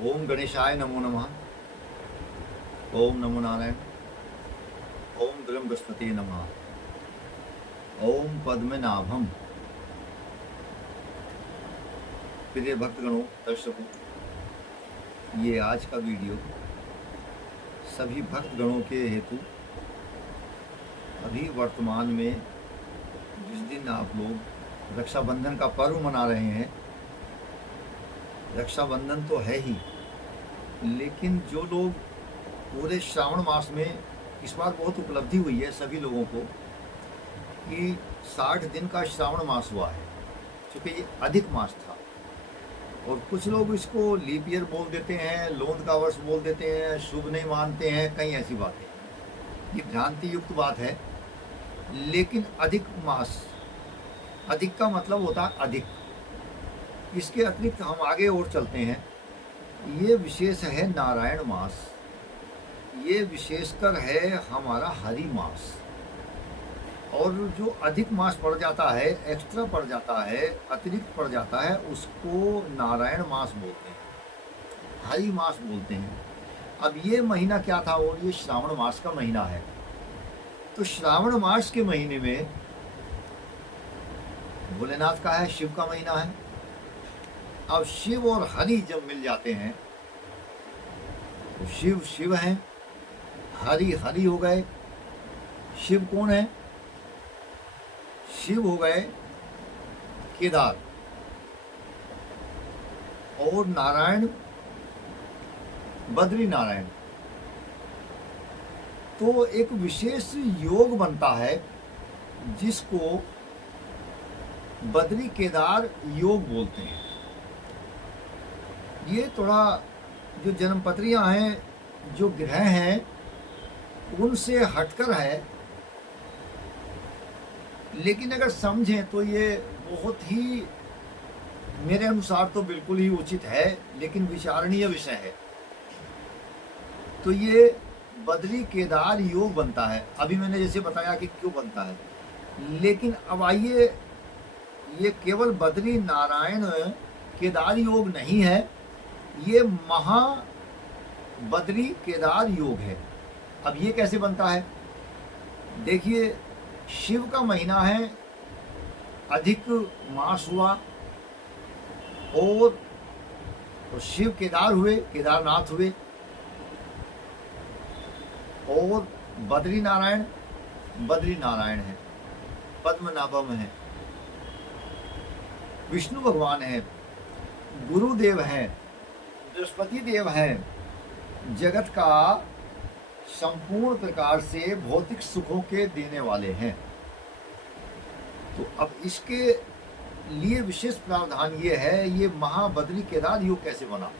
ओम गणेशाय नमो नमः। ओम नमो नारायण। ओम द्रम बृहस्पति नमः। ओम पद्मनाभम। प्रिय भक्तगणों, दर्शकों, ये आज का वीडियो सभी भक्तगणों के हेतु अभी वर्तमान में जिस दिन आप लोग रक्षाबंधन का पर्व मना रहे हैं, रक्षाबंधन तो है ही, लेकिन जो लोग पूरे श्रावण मास में, इस बार बहुत उपलब्धि हुई है सभी लोगों को कि 60 दिन का श्रावण मास हुआ है, क्योंकि ये अधिक मास था। और कुछ लोग इसको लीप ईयर बोल देते हैं, लोंद का वर्ष बोल देते हैं, शुभ नहीं मानते हैं, कई ऐसी बातें। ये भ्रांति युक्त बात है। लेकिन अधिक मास, अधिक का मतलब होता है अधिक। इसके अतिरिक्त हम आगे और चलते हैं। ये विशेष है नारायण मास, ये विशेषकर है हमारा हरि मास। और जो अधिक मास पड़ जाता है, एक्स्ट्रा पड़ जाता है, अतिरिक्त पड़ जाता है, उसको नारायण मास बोलते हैं, हरि मास बोलते हैं। अब ये महीना क्या था? और ये श्रावण मास का महीना है। तो श्रावण मास के महीने में भोलेनाथ का है, शिव का महीना है। अब शिव और हरि जब मिल जाते हैं तो शिव शिव हैं, हरि हरि हो गए। शिव कौन है? शिव हो गए केदार, और नारायण बद्री नारायण। तो एक विशेष योग बनता है जिसको बद्री केदार योग बोलते हैं। ये थोड़ा जो जन्मपत्रियां हैं, जो ग्रह हैं, उनसे हटकर है, लेकिन अगर समझें तो ये बहुत ही, मेरे अनुसार तो बिल्कुल ही उचित है, लेकिन विचारणीय विषय है। तो ये बद्री केदार योग बनता है। अभी मैंने जैसे बताया कि क्यों बनता है, लेकिन अब आइए, ये केवल बद्री नारायण केदार योग नहीं है, ये महा बद्री केदार योग है। अब ये कैसे बनता है? देखिए, शिव का महीना है, अधिक मास हुआ, और तो शिव केदार हुए, केदारनाथ हुए। और बद्री नारायण है, पद्मनाभम है, विष्णु भगवान है, गुरुदेव हैं, बृहस्पति देव हैं, जगत का संपूर्ण प्रकार से भौतिक सुखों के देने वाले हैं। तो अब इसके लिए विशेष प्रावधान ये है, ये महाबद्री केदार योग कैसे बना?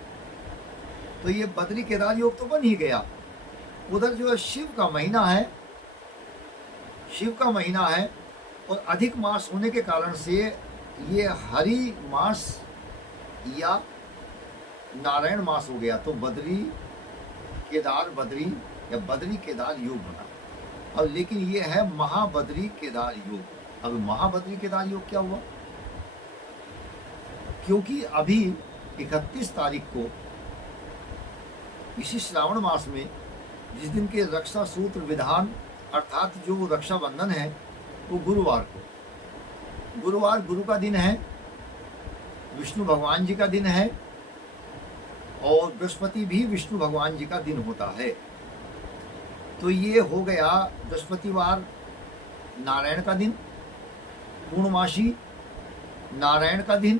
तो ये बद्री केदार योग तो बन ही गया। उधर जो है शिव का महीना है, शिव का महीना है, और अधिक मास होने के कारण से ये हरि मास या नारायण मास हो गया। तो बद्री केदार बद्री या बद्री केदार योग बना। अब लेकिन ये है महाबद्री केदार योग। अब महाबद्री केदार योग क्या हुआ? क्योंकि अभी 31 तारीख को इसी श्रावण मास में, जिस दिन के रक्षा सूत्र विधान अर्थात जो रक्षाबंधन है, वो गुरुवार को, गुरुवार गुरु का दिन है, विष्णु भगवान जी का दिन है, और बृहस्पति भी विष्णु भगवान जी का दिन होता है। तो ये हो गया बृहस्पतिवार नारायण का दिन, पूर्णमासी नारायण का दिन।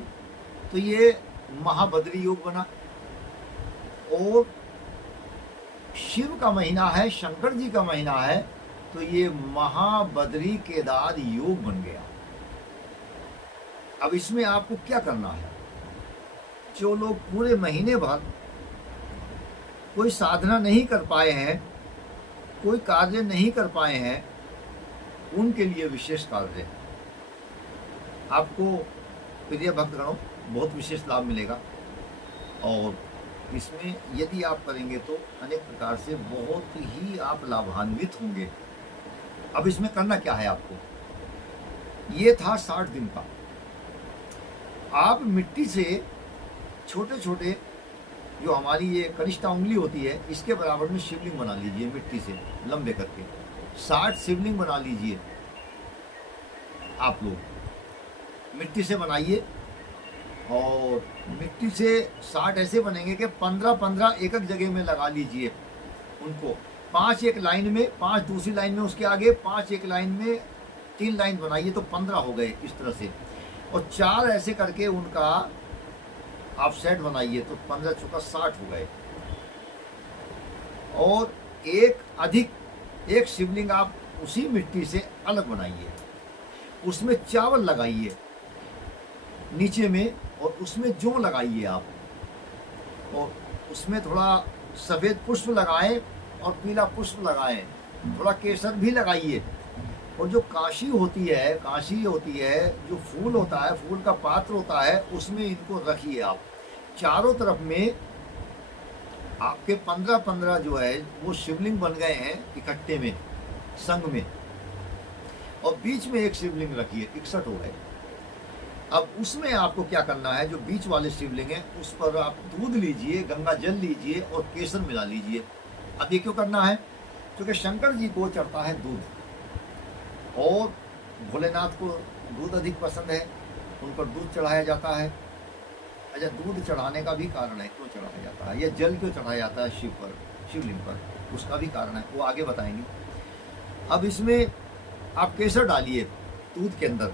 तो ये महाबद्री योग बना। और शिव का महीना है, शंकर जी का महीना है, तो ये महाबद्री केदार योग बन गया। अब इसमें आपको क्या करना है? जो लोग पूरे महीने भर कोई साधना नहीं कर पाए हैं, कोई कार्य नहीं कर पाए हैं, उनके लिए विशेष कार्य है। आपको प्रिय भक्तगणों बहुत विशेष लाभ मिलेगा, और इसमें यदि आप करेंगे तो अनेक प्रकार से बहुत ही आप लाभान्वित होंगे। अब इसमें करना क्या है आपको? ये था 60 दिन का। आप मिट्टी से छोटे छोटे जो हमारी ये कनिष्ठा उंगली होती है, इसके बराबर में शिवलिंग बना लीजिए मिट्टी से लंबे करके। 60 शिवलिंग बना लीजिए आप लोग, मिट्टी से बनाइए। और मिट्टी से 60 ऐसे बनेंगे कि 15-15 एक एक जगह में लगा लीजिए उनको। 5 एक लाइन में, 5 दूसरी लाइन में, उसके आगे 5 एक लाइन में, 3 लाइन बनाइए तो 15 हो गए इस तरह से। और 4 ऐसे करके उनका आप सेट बनाइए तो 15 चौका 60 हो गए। और एक शिवलिंग आप उसी मिट्टी से अलग बनाइए, उसमें चावल लगाइए नीचे में, और उसमें जौ लगाइए आप, और उसमें थोड़ा सफ़ेद पुष्प लगाएं और पीला पुष्प लगाएं, थोड़ा केसर भी लगाइए। और जो काशी होती है, जो फूल होता है, फूल का पात्र होता है, उसमें इनको रखिए आप। चारों तरफ में आपके 15-15 जो है वो शिवलिंग बन गए हैं इकट्ठे में, संग में। और बीच में एक शिवलिंग रखिए, 61 हो गए। अब उसमें आपको क्या करना है, जो बीच वाले शिवलिंग है उस पर आप दूध लीजिए, गंगा जल लीजिए और केसर मिला लीजिए। अब ये क्यों करना है, क्योंकि शंकर जी को चढ़ता है दूध, और भोलेनाथ को दूध अधिक पसंद है, उन पर दूध चढ़ाया जाता है। अच्छा, दूध चढ़ाने का भी कारण है, क्यों चढ़ाया जाता है, या जल क्यों चढ़ाया जाता है शिव पर, शिवलिंग पर, उसका भी कारण है, वो आगे बताएंगे। अब इसमें आप केसर डालिए दूध के अंदर,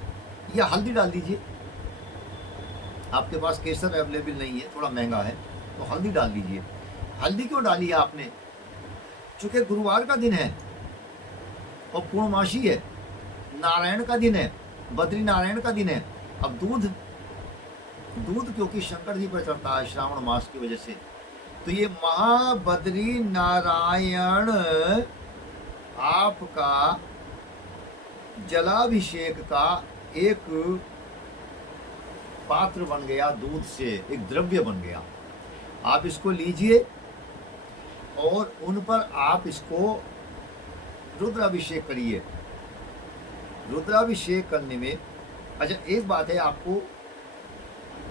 या हल्दी डाल दीजिए। आपके पास केसर अवेलेबल नहीं है, थोड़ा महंगा है, तो हल्दी डाल दीजिए। हल्दी क्यों डाली है आपने, चूंकि गुरुवार का दिन है और पूर्णमासी है, नारायण का दिन है, बद्री नारायण का दिन है। अब दूध क्योंकि शंकर जी पर चढ़ता है श्रावण मास की वजह से, तो ये महाबद्री नारायण आपका जलाभिषेक का एक पात्र बन गया, दूध से एक द्रव्य बन गया। आप इसको लीजिए और उन पर आप इसको रुद्राभिषेक करिए। रुद्राभिषेक करने में, अच्छा एक बात है, आपको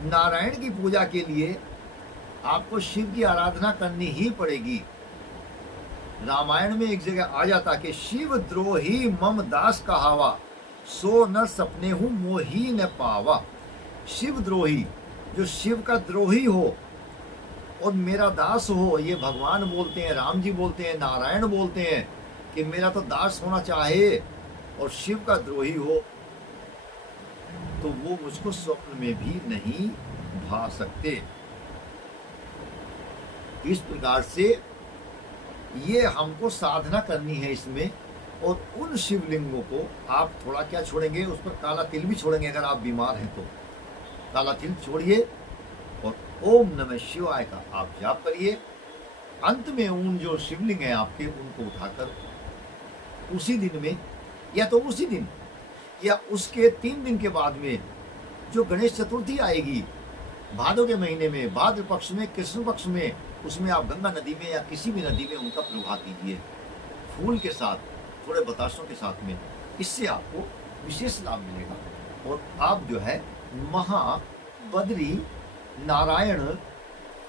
नारायण की पूजा के लिए आपको शिव की आराधना करनी ही पड़ेगी। रामायण में एक जगह आ जाता कि शिव द्रोही मम दास कहावा, सो न सपने हूँ मोही न पावा। शिव द्रोही, जो शिव का द्रोही हो और मेरा दास हो, ये भगवान बोलते हैं, राम जी बोलते हैं, नारायण बोलते हैं कि मेरा तो दास होना चाहे, और शिव का द्रोही हो तो वो मुझको स्वप्न में भी नहीं भा सकते। इस प्रकार से ये हमको साधना करनी है इसमें। और उन शिवलिंगों को आप थोड़ा क्या छोड़ेंगे, उस पर काला तिल भी छोड़ेंगे। अगर आप बीमार हैं तो काला तिल छोड़िए और ओम नमः शिवाय का आप जाप करिए। अंत में उन जो शिवलिंग है आपके, उनको उठाकर उसी दिन में, या तो उसी दिन या उसके 3 दिन के बाद में, जो गणेश चतुर्थी आएगी भादों के महीने में, भाद्र पक्ष में, कृष्ण पक्ष में, उसमें आप गंगा नदी में या किसी भी नदी में उनका प्रवाह कीजिए, फूल के साथ, थोड़े बताशों के साथ में। इससे आपको विशेष लाभ मिलेगा और आप जो है महाबद्री नारायण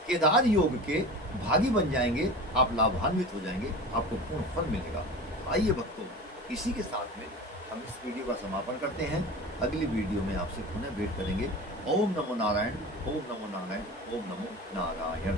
केदार योग के भागी बन जाएंगे। आप लाभान्वित हो जाएंगे, आपको पूर्ण फल मिलेगा। आइए भक्तों, इसी के साथ में हम इस वीडियो का समापन करते हैं। अगली वीडियो में आपसे पुनः भेंट करेंगे। ओम नमो नारायण, ओम नमो नारायण, ओम नमो नारायण।